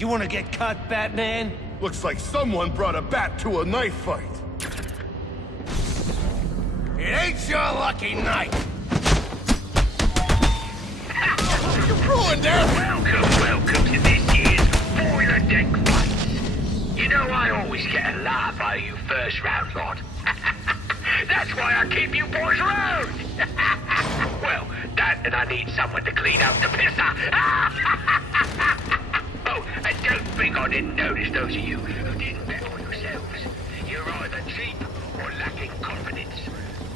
You wanna get cut, Batman? Looks like someone brought a bat to a knife fight. It ain't your lucky night! You ruined it! Welcome to this year's Boiler Deck Fights. You know I always get a laugh out of you first round lot. That's why I keep you boys around! Well, that and I need someone to clean out the pisser! Oh, and don't think I didn't notice those of you who didn't bet on yourselves. You're either cheap or lacking confidence.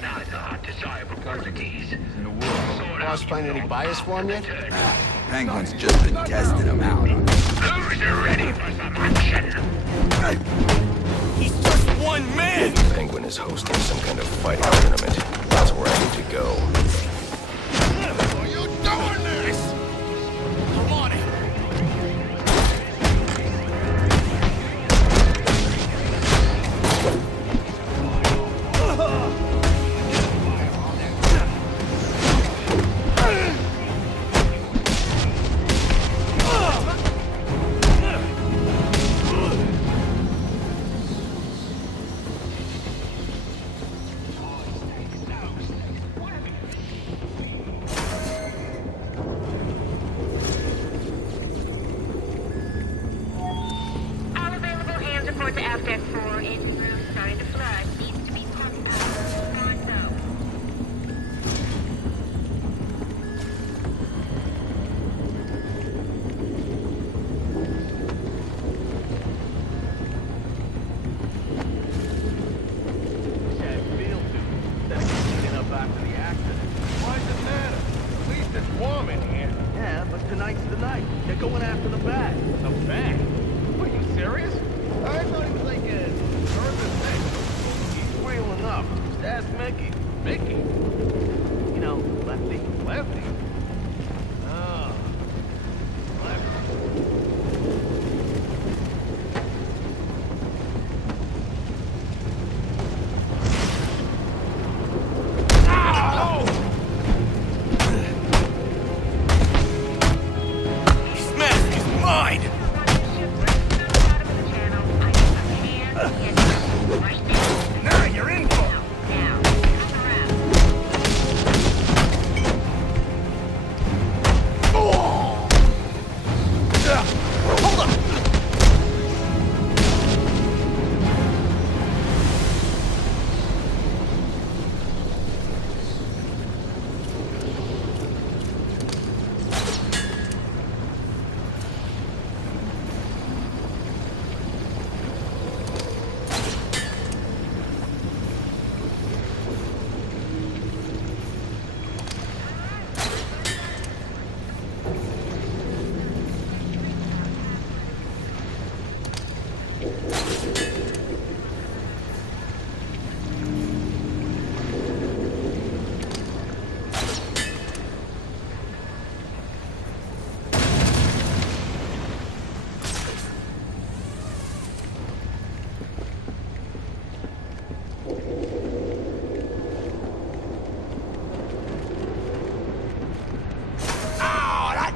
Neither are desirable qualities. Boss find any bias for him yet? Penguin's just been testing him out. Who's ready for some action? He's just one man! Penguin is hosting some kind of fighting tournament. That's where I need to go. Are you doing this? Come on in! Report to Aft Deck 4, engine room starting to flood. Needs to be pumped out. On so. Why does it matter? At least it's warm in here. Yeah, but tonight's the night. They're going after the bat. The bat? Are you serious? I thought he was like a nervous thing. He's real enough. Just ask Mickey. Mickey? You know, Lefty. Lefty? Oh. Lefty.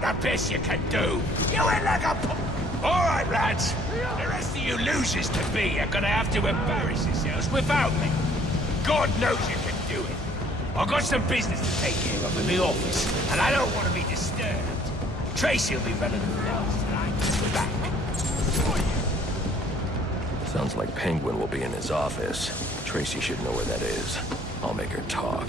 The best you can do. You ain't like a All right, lads. The rest of you losers to be are gonna have to embarrass yourselves without me. God knows you can do it. I've got some business to take care of in the office, and I don't want to be disturbed. Tracy will be running the bells tonight. We're back. Sounds like Penguin will be in his office. Tracy should know where that is. I'll make her talk.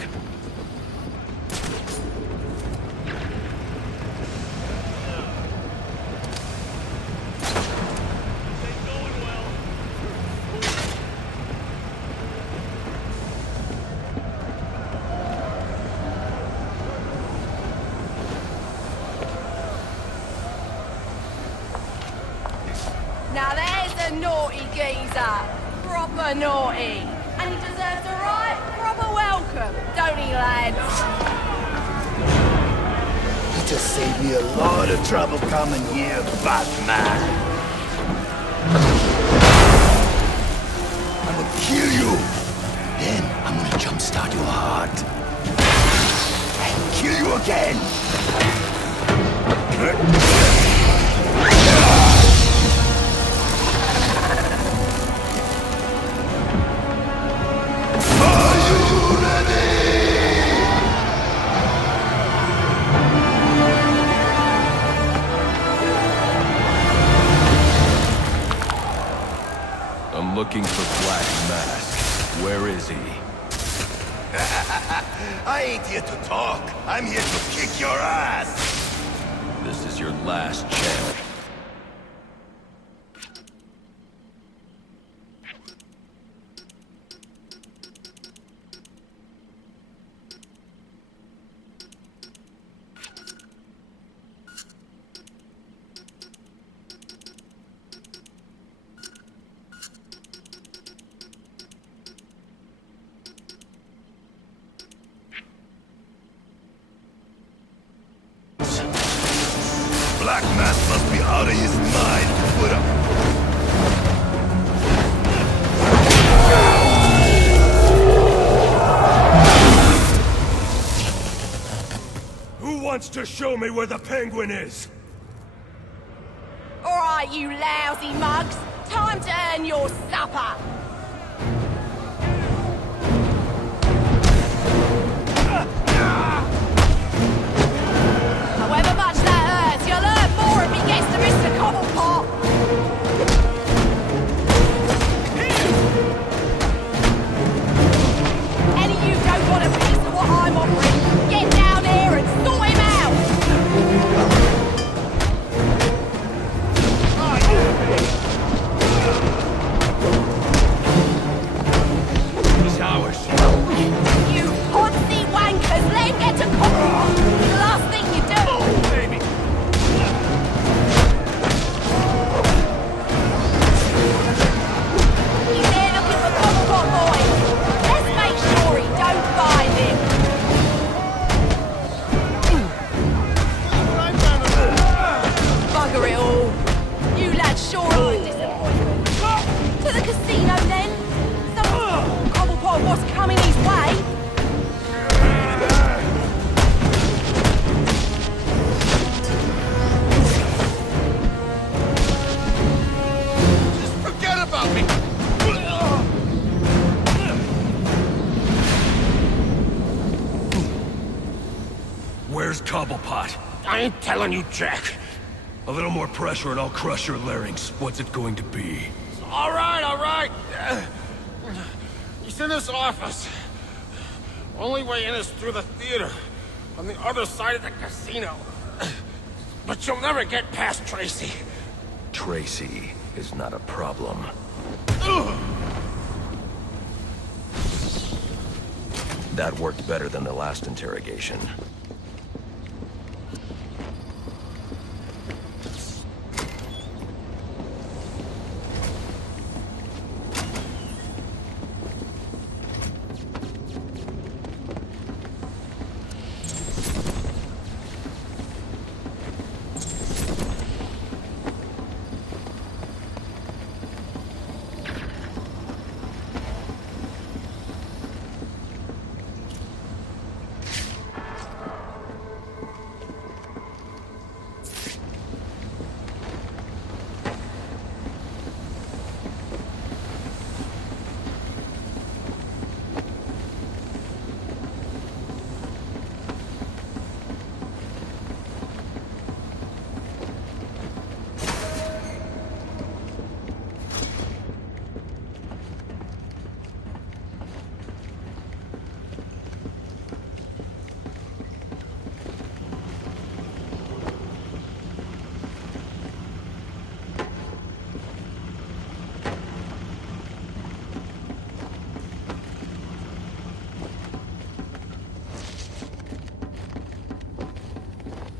Now there's a naughty geezer. Proper naughty. And he deserves a right proper welcome, don't he, lads? You just saved me a lot of trouble coming here, Batman. I'm gonna kill you. Then I'm gonna jumpstart your heart. And kill you again. Hawk. I'm here to kick your ass. This is your last chance. Black Mass must be out of his mind. Put up. Who wants to show me where the Penguin is? All right, you lousy mugs. Time to earn your supper. However much that hurts, you'll learn more if he gets to Mr. Cobblepot. Any of you don't want a piece of what I'm offering, get down here and sort him out. He's ours. You poncy wankers, let him get to Cobblepot. The last thing you do. Baby. He's there looking for Cobblepot boys. Let's make sure he don't find him. Bugger it all. You lads sure are a disappointment. To the casino then. Someone Cobblepot was coming his way. Forget about me! Where's Cobblepot? I ain't telling you, Jack. A little more pressure and I'll crush your larynx. What's it going to be? All right, all right. He's in his office. Only way in is through the theater, on the other side of the casino. But you'll never get past Tracy. Tracy is not a problem. That worked better than the last interrogation.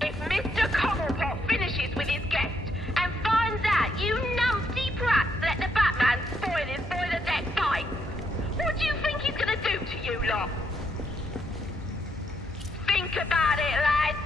If Mr. Cobblepot finishes with his guest and finds out you numpty brats let the Batman spoil his boiler deck fight, what do you think he's gonna do to you lot? Think about it, lads.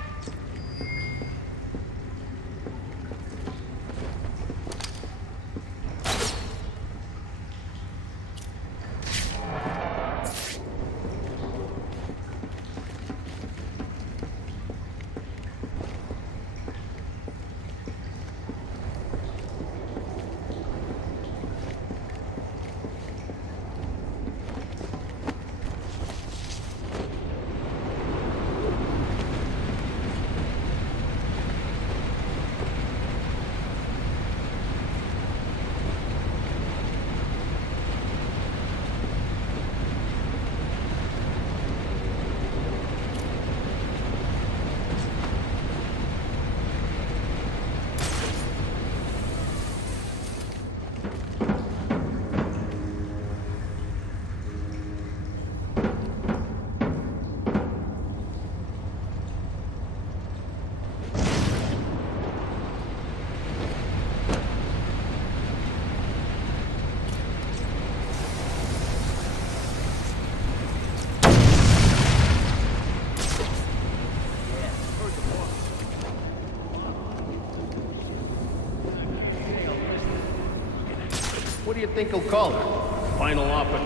What do you think he'll call her? Final offer 2?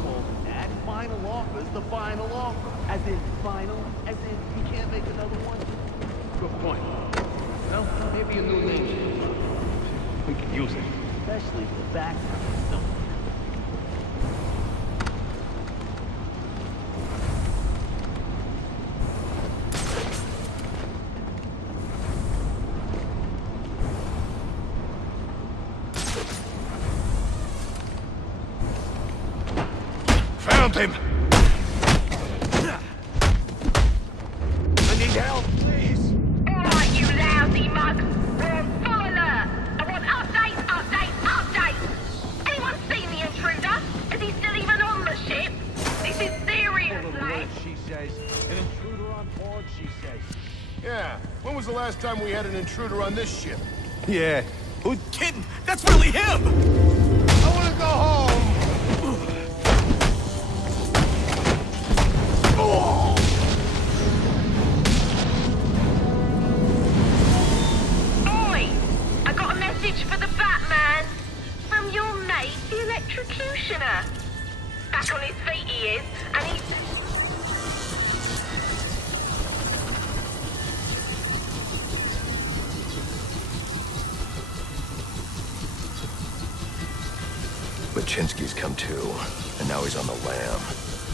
Call that final offer's the final offer. As in final, as in he can't make another one. Good point. Well, maybe a new name. We could use it. Especially for background. No. Found him! I need help, please! Alright, you lousy mug. We're on full alert. I want updates, updates, updates. Anyone seen the intruder? Is he still even on the ship? This is serious, lad. She says. An intruder on board, she says. Yeah, when was the last time we had an intruder on this ship? Yeah. Who's kidding? That's really him! I wanna go home! Oi! I got a message for the Batman. From your mate, the electrocutioner. Back on his feet he is, and he's... Baczynski's come to, and now he's on the lam.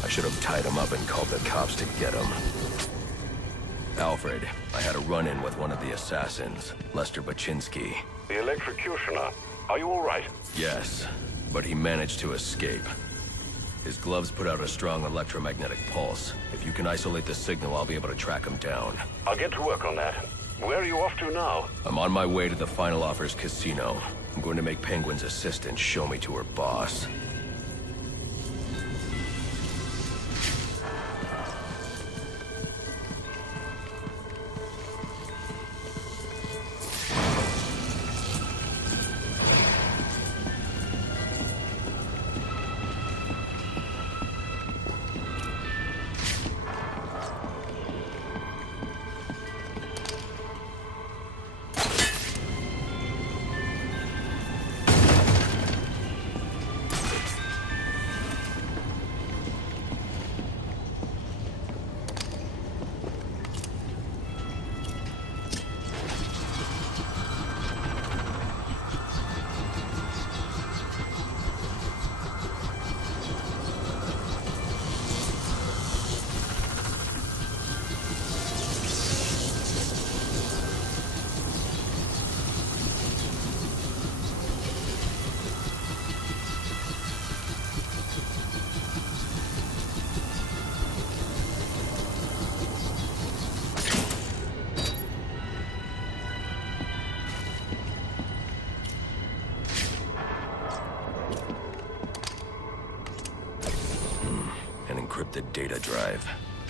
I should have tied him up and called the cops to get him. Alfred, I had a run-in with one of the assassins, Lester Baczynski. The electrocutioner. Are you all right? Yes, but he managed to escape. His gloves put out a strong electromagnetic pulse. If you can isolate the signal, I'll be able to track him down. I'll get to work on that. Where are you off to now? I'm on my way to the Final Offers casino. I'm going to make Penguin's assistant show me to her boss. Encrypted data drive.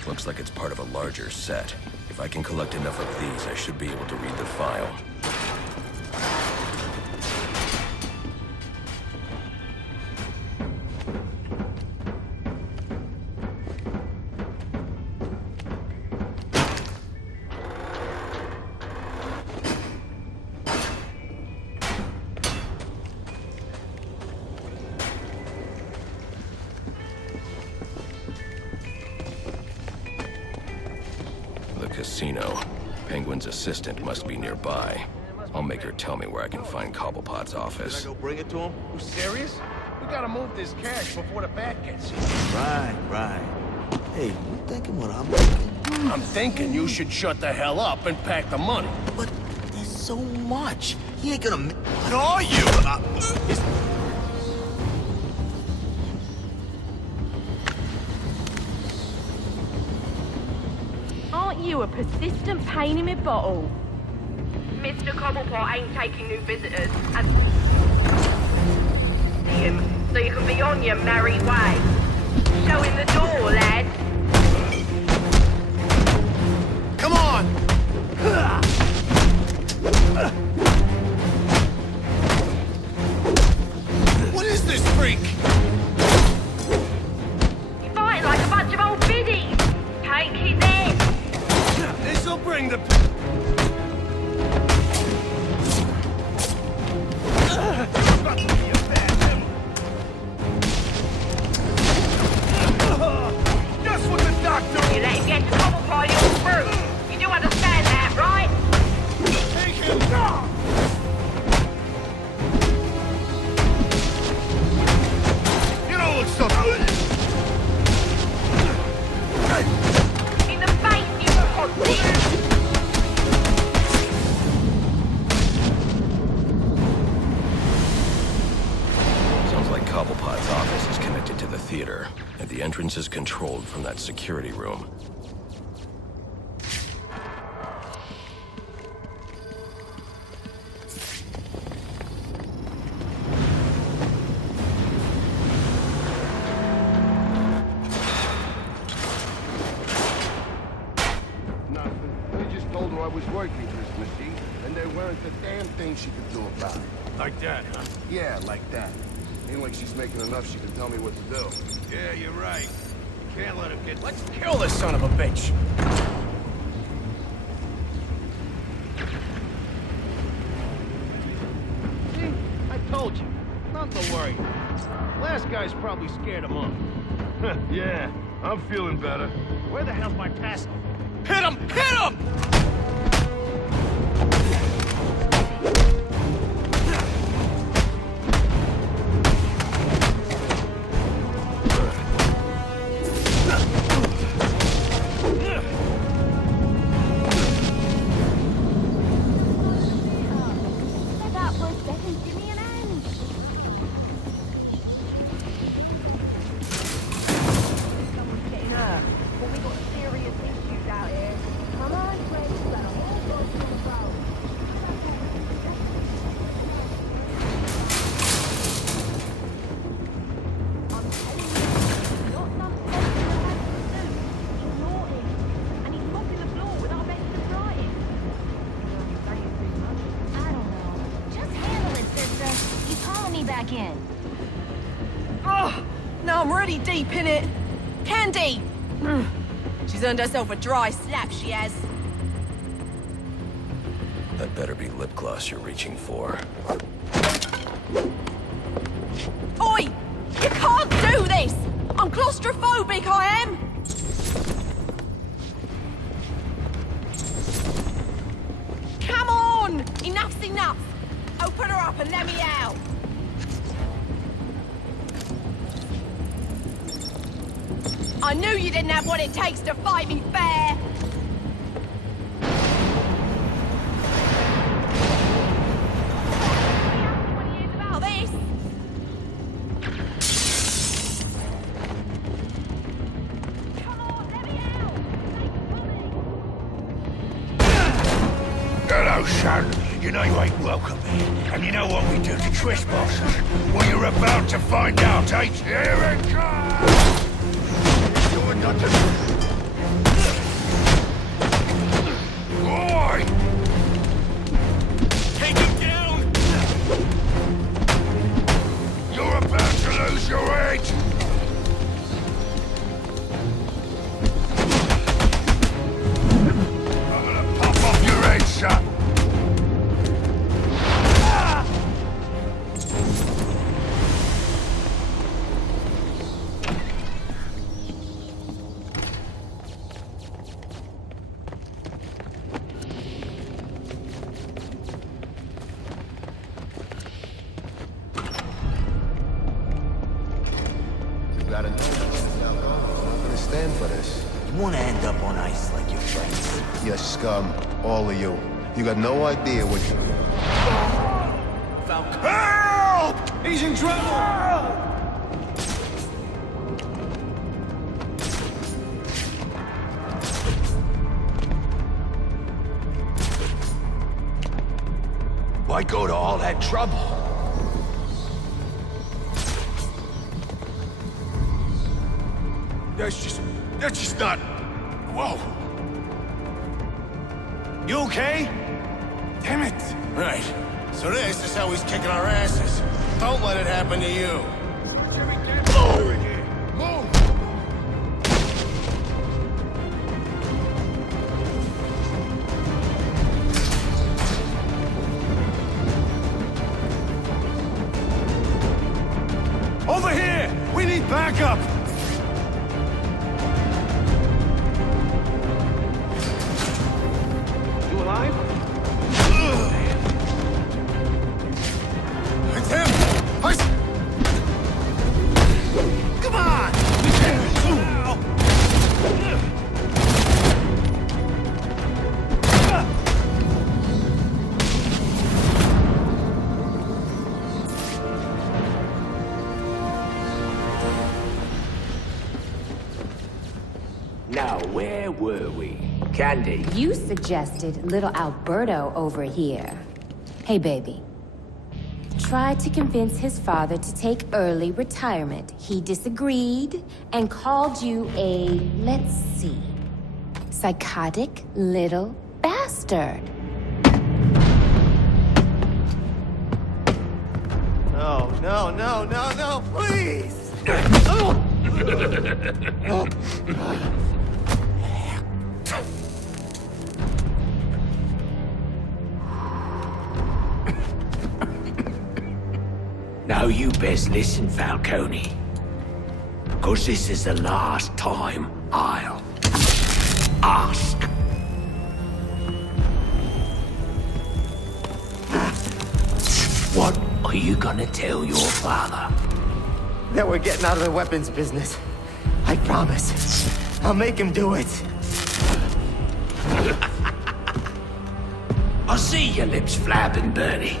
Looks like it's part of a larger set. If I can collect enough of these, I should be able to read the file. Casino. Penguin's assistant must be nearby. I'll make her tell me where I can find Cobblepot's office. Can I go bring it to him? You serious? We gotta move this cash before the bat gets here. Right. Hey, you thinking what I'm thinking? I'm thinking you should shut the hell up and pack the money. But there's so much. He ain't gonna... What are you? Aren't you a persistent pain in my bottle? Mr. Cobblepot ain't taking new visitors, and... him, so you can be on your merry way. Show him the door, lad. Come on! What is this freak? You're fighting like a bunch of old biddies. Take his head. This'll bring the... security room. Nothing. I just told her I was working Christmas Eve, and there weren't a damn thing she could do about it. Like that, huh? Yeah, like that. Ain't like she's making enough she can tell me what to do. Yeah, you're right. You can't let him get... Let's kill this son of a bitch! See? I told you. Nothing to worry about. Last guy's probably scared him off. Yeah, I'm feeling better. Where the hell's my past? Hit him! Hit him! That was second, give me an hand. Someone's getting hurt. Well, we got serious issues out here. Come on, Grace, got a whole bunch of control. I'm telling you, not some stuff in the pants to do. He's naughty, and he's mopping the floor with our best of writing. I don't know. Just handle it, sister. He's calling me back in. Oh, now I'm really deep in it. Candy! She's earned herself a dry slap, she has. That better be lip gloss you're reaching for. Oi! You can't do this! I'm claustrophobic, I am! Come on! Enough's enough! Open her up and let me out! I knew you didn't have what it takes to fight me fair! What do you about this? Come on, let me out! Hello, son. You know you ain't welcome here. And you know what we do to trespassers? Well, you're about to find out, ain't you? Here it comes! You're not to... Boy! Take him down! You're about to lose your head! I'm gonna pop off your head, son! Gotta know. I'm not gonna stand for this. You wanna end up on ice like your friends. You scum. All of you. You got no idea what you... Help! He's in trouble! Why go to all that trouble? That's just not... Whoa. You okay? Damn it. Right. So this is how he's kicking our asses. Don't let it happen to you. Move! Over here! We need backup! You alive? It's him! Where were we? Candy? You suggested little Alberto over here. Hey, baby. Tried to convince his father to take early retirement. He disagreed and called you a, let's see, psychotic little bastard. No, no, no, no, no, please! Now you best listen, Falcone. 'Cause this is the last time I'll ask. What are you gonna tell your father? That we're getting out of the weapons business. I promise. I'll make him do it. I see your lips flapping, Bernie.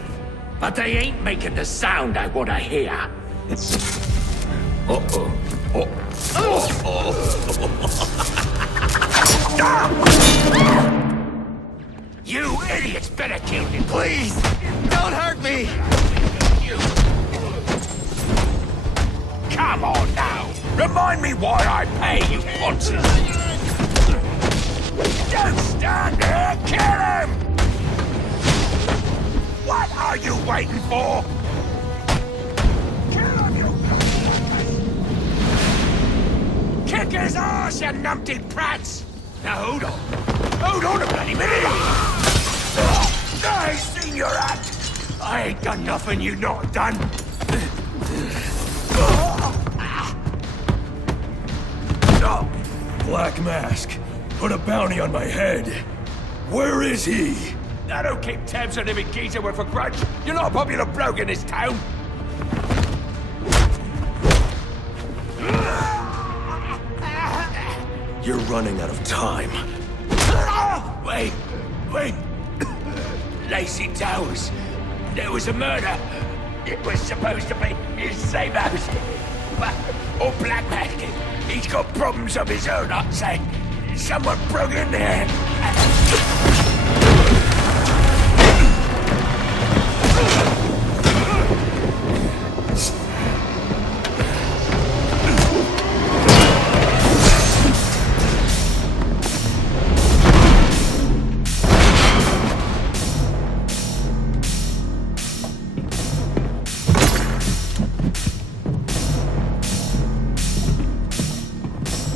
But they ain't making the sound I want to hear. Uh-oh. You idiots better kill him. Please, don't hurt me! You. Come on now. Remind me why I pay you ponces. Don't stand there. Kill him! What are you waiting for? Kill him, you... Kick his ass, you numpty prats! Now hold on. Hold on a bloody minute! I seen your act! I ain't done nothing you not done! Black Mask. Put a bounty on my head. Where is he? I don't keep tabs on every geezer with a grudge. You're not a popular bloke in this town. You're running out of time. Wait. Lacey Towers. There was a murder. It was supposed to be his same house. Or Black Mask. He's got problems of his own, I'd say. Someone broke in there.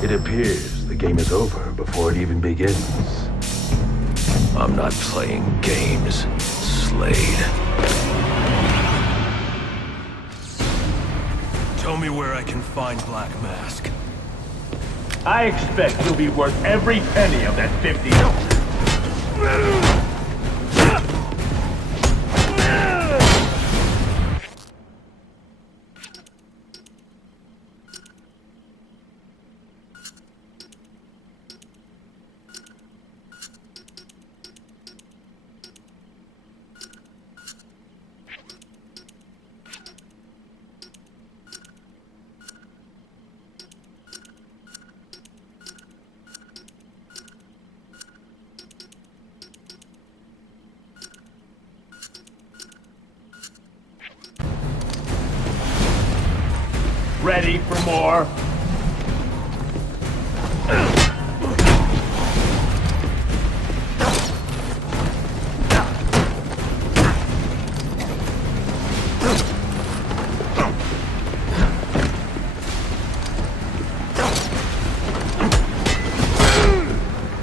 It appears the game is over before it even begins. I'm not playing games, Slade. Tell me where I can find Black Mask. I expect he'll be worth every penny of that $50. Ready for more?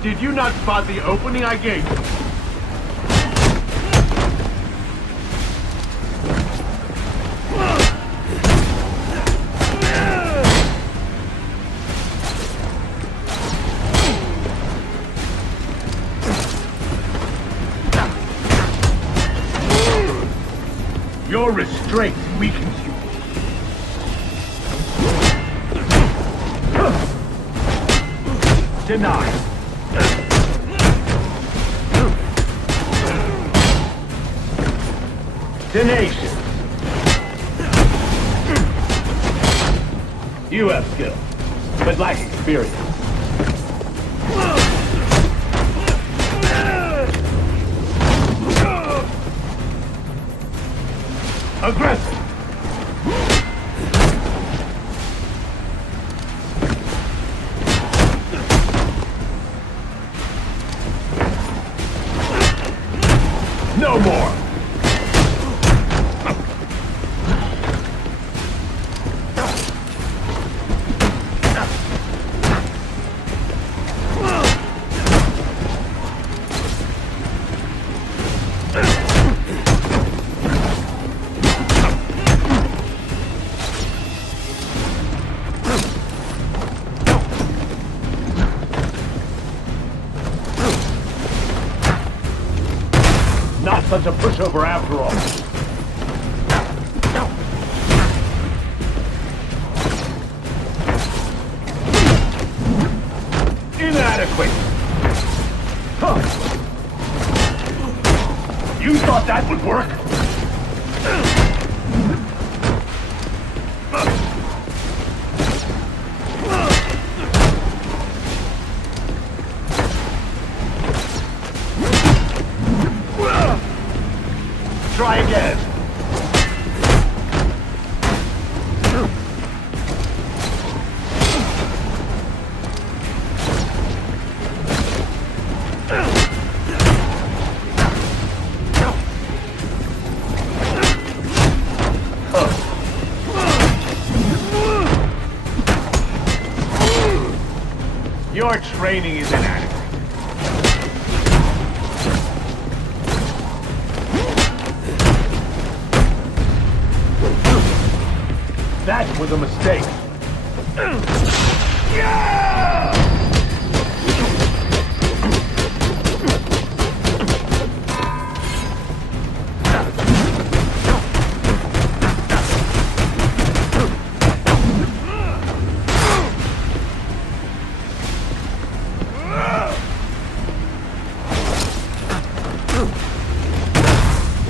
Did you not spot the opening I gave you? Your restraint weakens you. Denied. Tenacious. You have skill, but lack experience. No more! Not such a pushover after all. Inadequate! Huh. You thought that would work? Try again. Your training is inadequate. That was a mistake.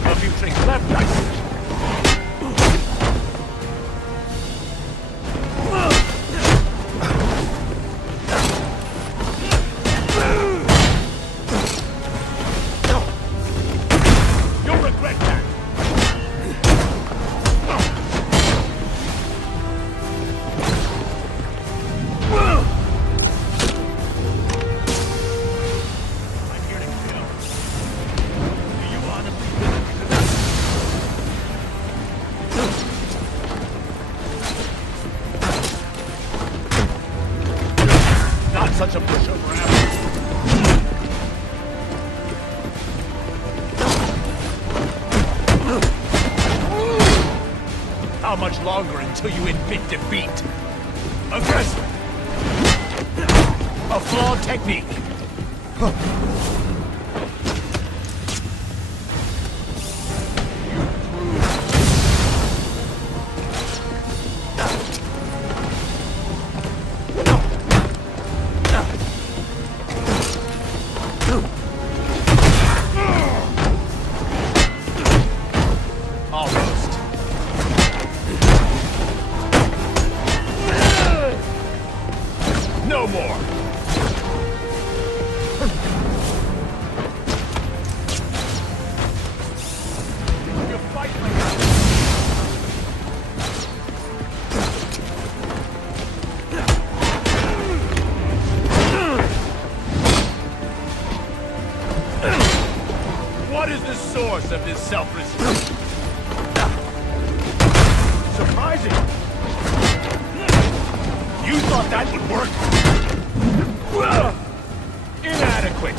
A few tricks left, I see. Such a pushover after. How much longer until you admit defeat? Aggressive. A flawed technique. Almost. No more. You fight like What is the source of this self-respect? Surprising. You thought that would work? Inadequate.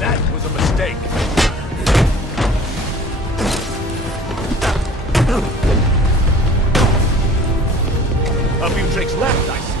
That was a mistake. A few tricks left, I see.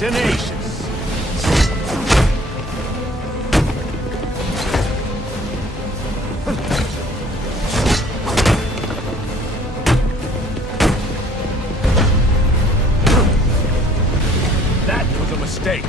Tenacious. That was a mistake.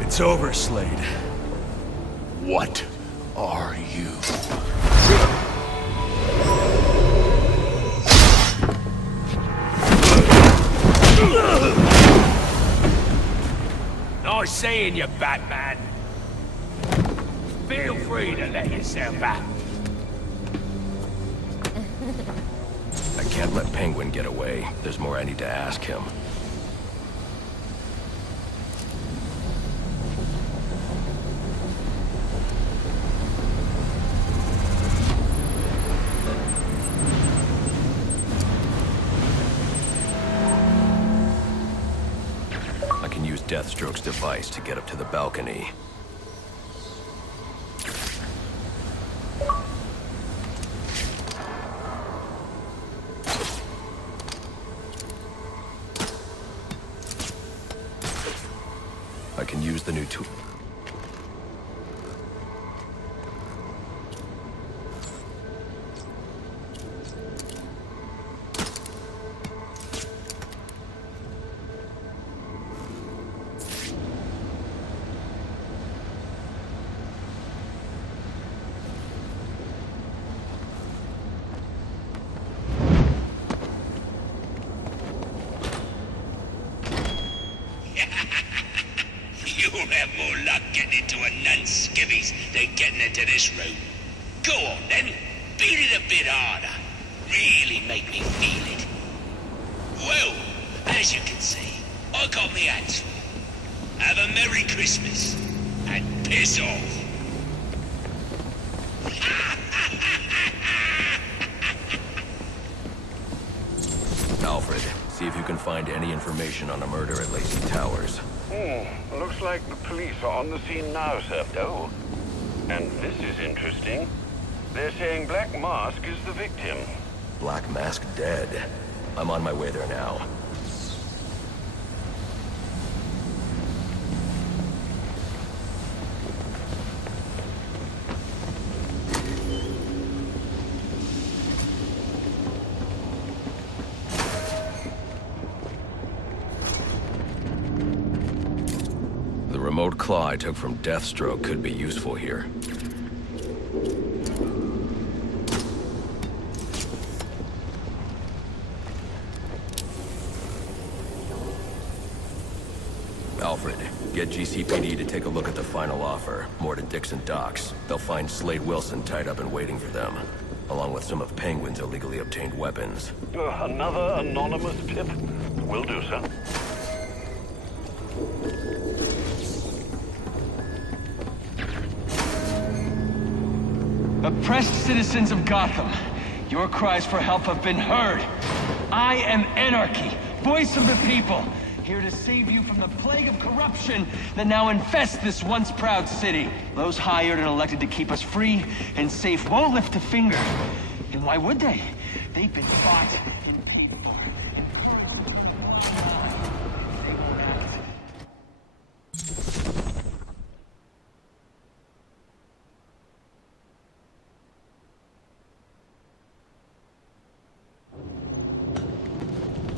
It's over, Slade. What are you? Nice seeing you, Batman. Feel free to let yourself out. I can't let Penguin get away. There's more I need to ask him. I can use Deathstroke's device to get up to the balcony. I can use the new tool. You'll have more luck getting into a nun's skivvies than getting into this room. Go on then, beat it a bit harder. Really make me feel it. Well, as you can see, I got me hands full. Have a Merry Christmas, and piss off. Alfred, see if you can find any information on a murder at Lacey Towers. Looks like the police are on the scene now, sir. Oh, and this is interesting. They're saying Black Mask is the victim. Black Mask dead. I'm on my way there now. The remote claw I took from Deathstroke could be useful here. Alfred, get GCPD to take a look at the final offer, moored at Dixon Docks. They'll find Slade Wilson tied up and waiting for them, along with some of Penguin's illegally obtained weapons. Another anonymous tip? Will do, sir. Oppressed citizens of Gotham, your cries for help have been heard. I am Anarchy, voice of the people, here to save you from the plague of corruption that now infests this once proud city. Those hired and elected to keep us free and safe won't lift a finger. And why would they? They've been bought and paid for. They won't act.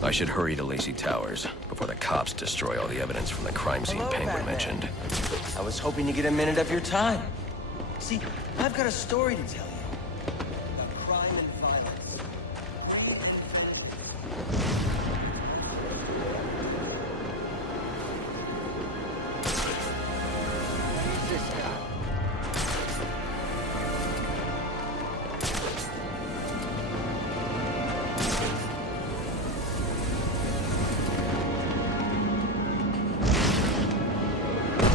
I should hurry to Lacey Towers before the cops destroy all the evidence from the crime scene Penguin mentioned. I was hoping to get a minute of your time. See, I've got a story to tell you. About crime and violence. Who's this guy?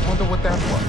Wonder what that was.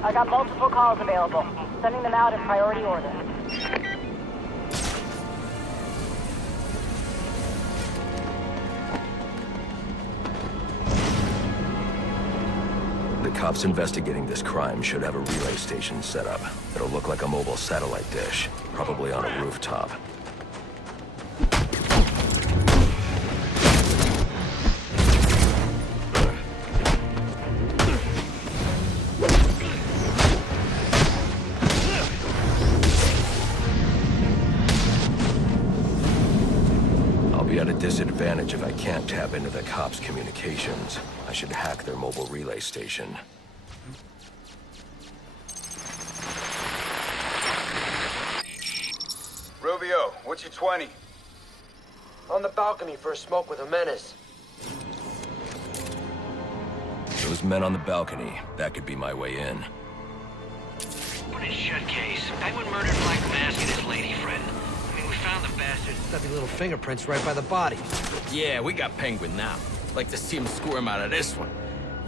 I got multiple calls available. Sending them out in priority order. The cops investigating this crime should have a relay station set up. It'll look like a mobile satellite dish, probably on a rooftop. At a disadvantage if I can't tap into the cops' communications. I should hack their mobile relay station. Rubio, what's your 20? On the balcony for a smoke with a menace. Those men on the balcony, that could be my way in. Put in shut case. Penguin murdered Black Mask and his lady friend. We found the bastards. Got the little fingerprints right by the bodies. Yeah, we got Penguin now. Like to see him squirm out of this one.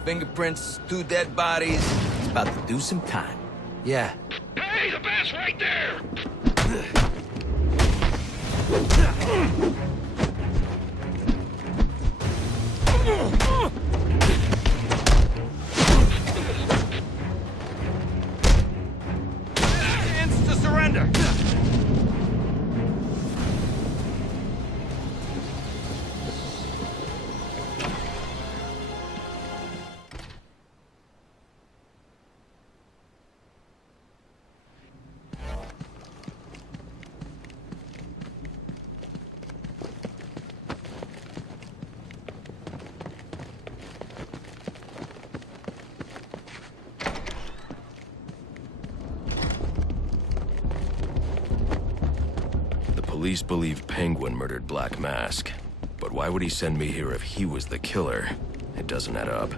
Fingerprints, 2 dead bodies. He's about to do some time. Yeah. Hey, the bass right there! Hands to surrender! Police believe Penguin murdered Black Mask. But why would he send me here if he was the killer? It doesn't add up.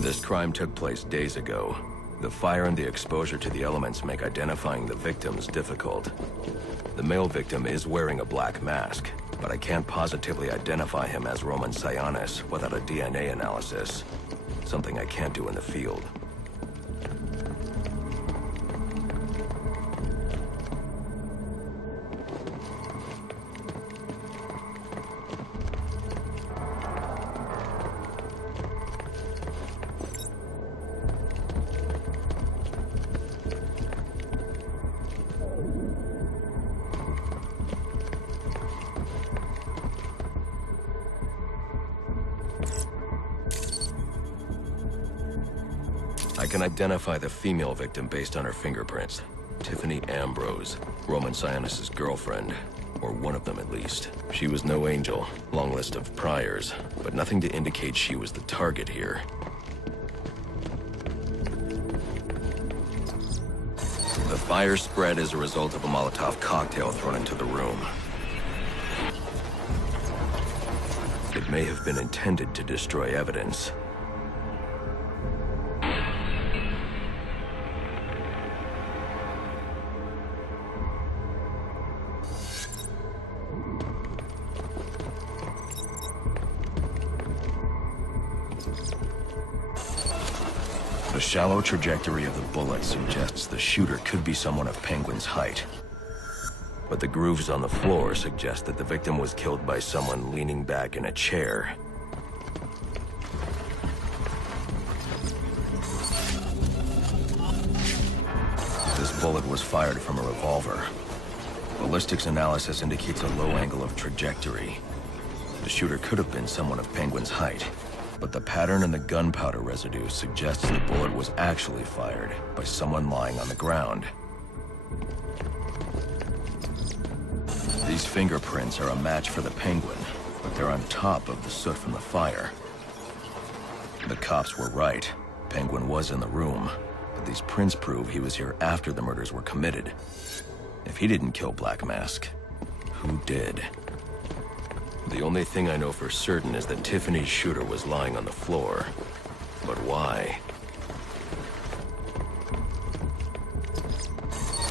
This crime took place days ago. The fire and the exposure to the elements make identifying the victims difficult. The male victim is wearing a black mask, but I can't positively identify him as Roman Sionis without a DNA analysis. Something I can't do in the field. I can identify the female victim based on her fingerprints. Tiffany Ambrose, Roman Sionis' girlfriend. Or one of them at least. She was no angel, long list of priors, but nothing to indicate she was the target here. The fire spread as a result of a Molotov cocktail thrown into the room. It may have been intended to destroy evidence. The shallow trajectory of the bullet suggests the shooter could be someone of Penguin's height. But the grooves on the floor suggest that the victim was killed by someone leaning back in a chair. This bullet was fired from a revolver. Ballistics analysis indicates a low angle of trajectory. The shooter could have been someone of Penguin's height, but the pattern in the gunpowder residue suggests the bullet was actually fired by someone lying on the ground. These fingerprints are a match for the Penguin, but they're on top of the soot from the fire. The cops were right. Penguin was in the room, but these prints prove he was here after the murders were committed. If he didn't kill Black Mask, who did? The only thing I know for certain is that Tiffany's shooter was lying on the floor. But why?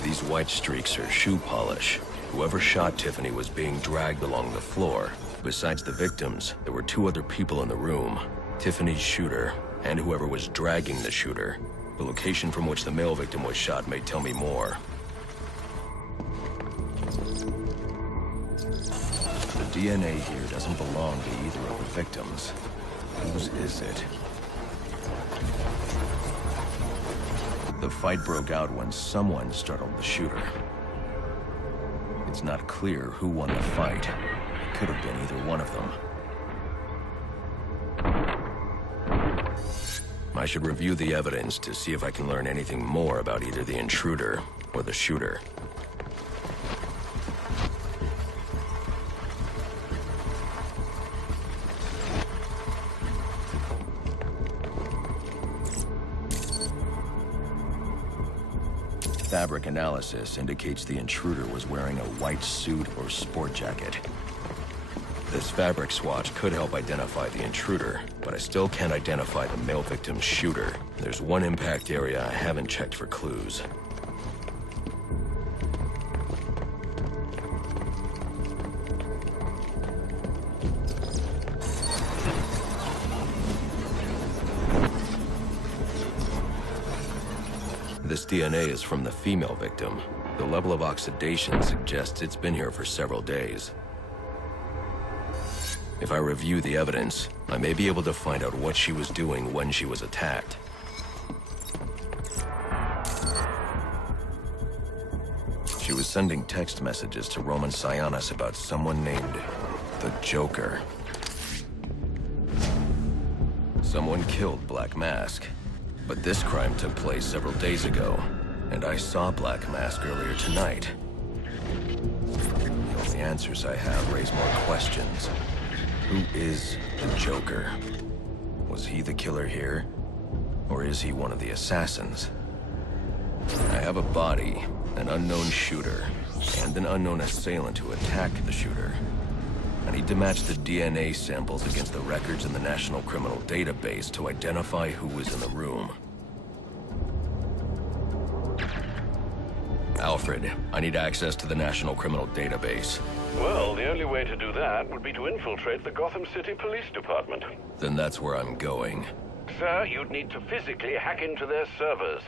These white streaks are shoe polish. Whoever shot Tiffany was being dragged along the floor. Besides the victims, there were 2 other people in the room. Tiffany's shooter, and whoever was dragging the shooter. The location from which the male victim was shot may tell me more. The DNA here doesn't belong to either of the victims. Whose is it? The fight broke out when someone startled the shooter. It's not clear who won the fight. It could have been either one of them. I should review the evidence to see if I can learn anything more about either the intruder or the shooter. Fabric analysis indicates the intruder was wearing a white suit or sport jacket. This fabric swatch could help identify the intruder, but I still can't identify the male victim's shooter. There's one impact area I haven't checked for clues. This DNA is from the female victim. The level of oxidation suggests it's been here for several days. If I review the evidence, I may be able to find out what she was doing when she was attacked. She was sending text messages to Roman Sionis about someone named the Joker. Someone killed Black Mask. But this crime took place several days ago, and I saw Black Mask earlier tonight. The only answers I have raise more questions. Who is the Joker? Was he the killer here? Or is he one of the assassins? I have a body, an unknown shooter, and an unknown assailant who attacked the shooter. I need to match the DNA samples against the records in the National Criminal Database to identify who was in the room. Alfred, I need access to the National Criminal Database. Well, the only way to do that would be to infiltrate the Gotham City Police Department. Then that's where I'm going. Sir, you'd need to physically hack into their servers.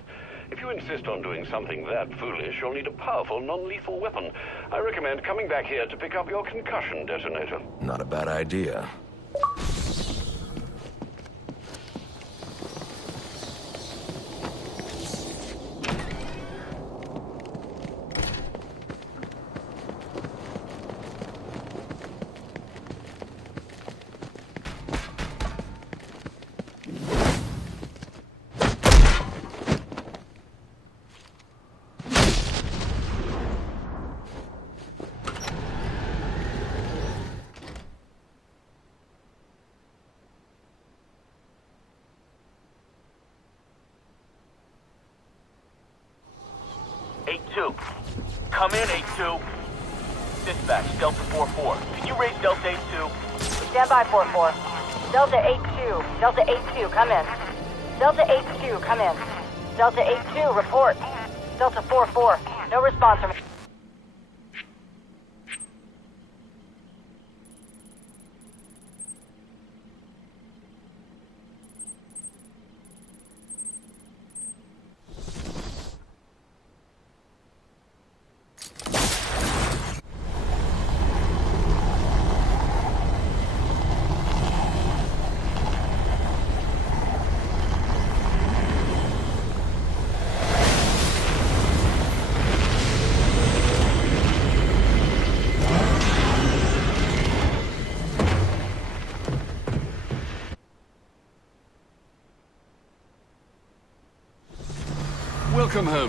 If you insist on doing something that foolish, you'll need a powerful, non-lethal weapon. I recommend coming back here to pick up your concussion detonator. Not a bad idea. Come in, 8-2. Dispatch, Delta 4-4. Can you raise Delta 8-2? Stand by, 4-4. Delta 8-2. Delta 8-2, come in. Delta 8-2, come in. Delta 8-2, report. Delta 4-4, no response from...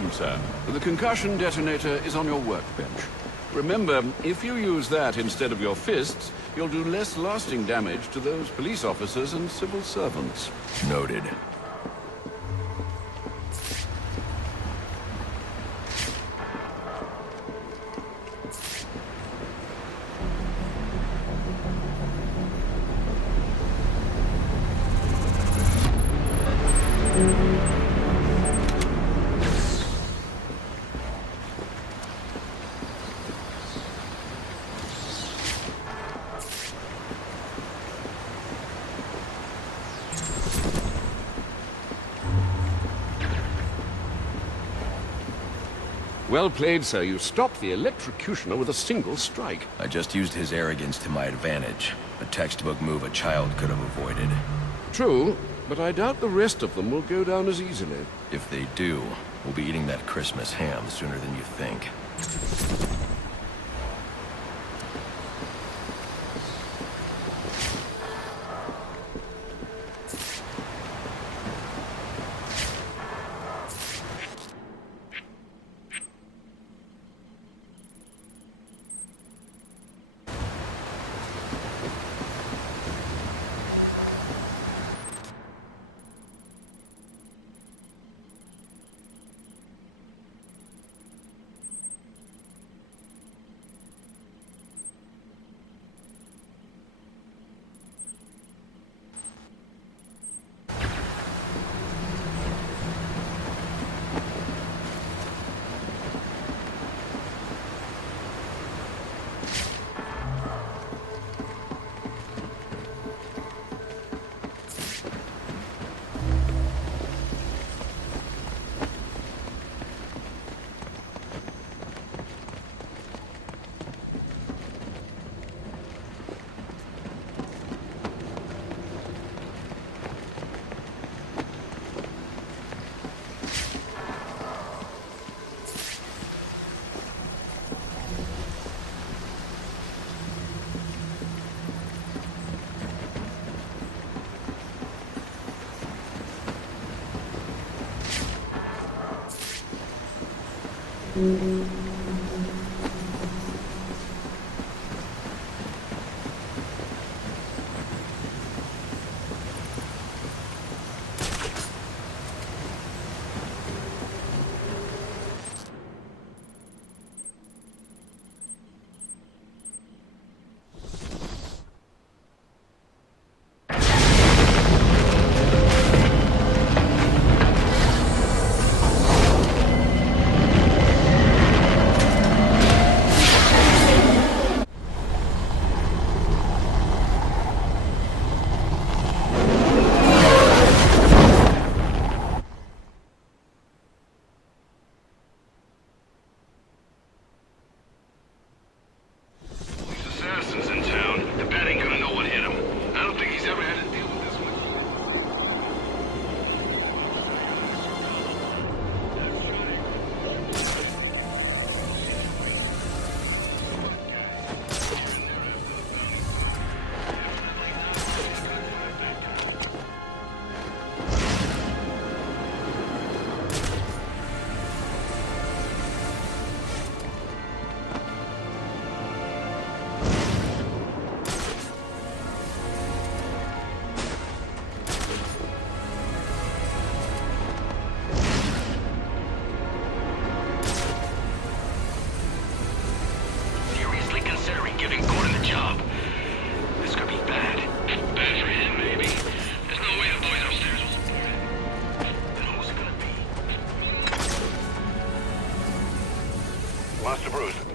Welcome, sir. The concussion detonator is on your workbench. Remember, if you use that instead of your fists, you'll do less lasting damage to those police officers and civil servants. Noted. Well played, sir. You stopped the electrocutioner with a single strike. I just used his arrogance to my advantage. A textbook move a child could have avoided. True, but I doubt the rest of them will go down as easily. If they do, we'll be eating that Christmas ham sooner than you think.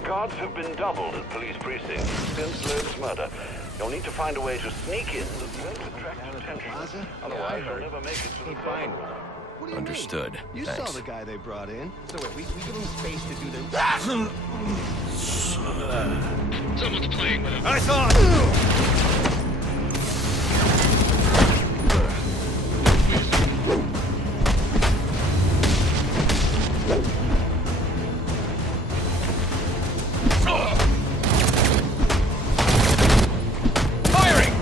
Guards have been doubled at police precincts since Loeb's murder. You'll need to find a way to sneak in that won't attract attention. Otherwise, you'll never make it to the fine. What do you Understood. Mean? You Thanks. saw the guy they brought in. So wait, we give him space to do the... Someone's playing with him. I saw it! Firing!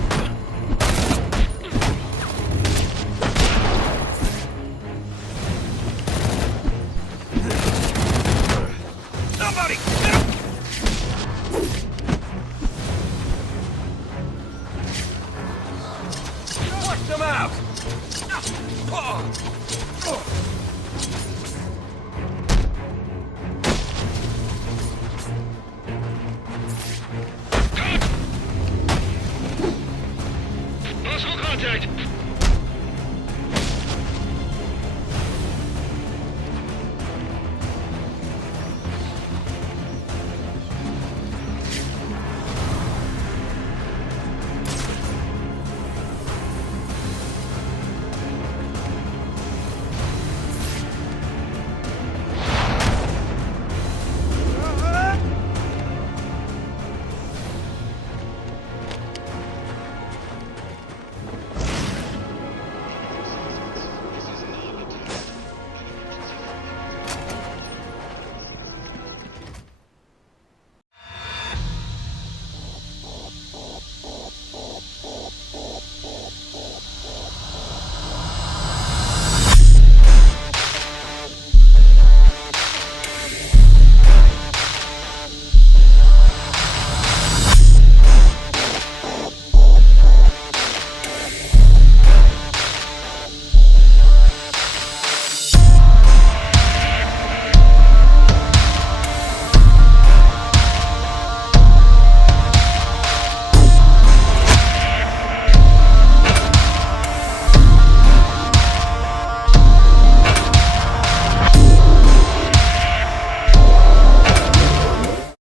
contact!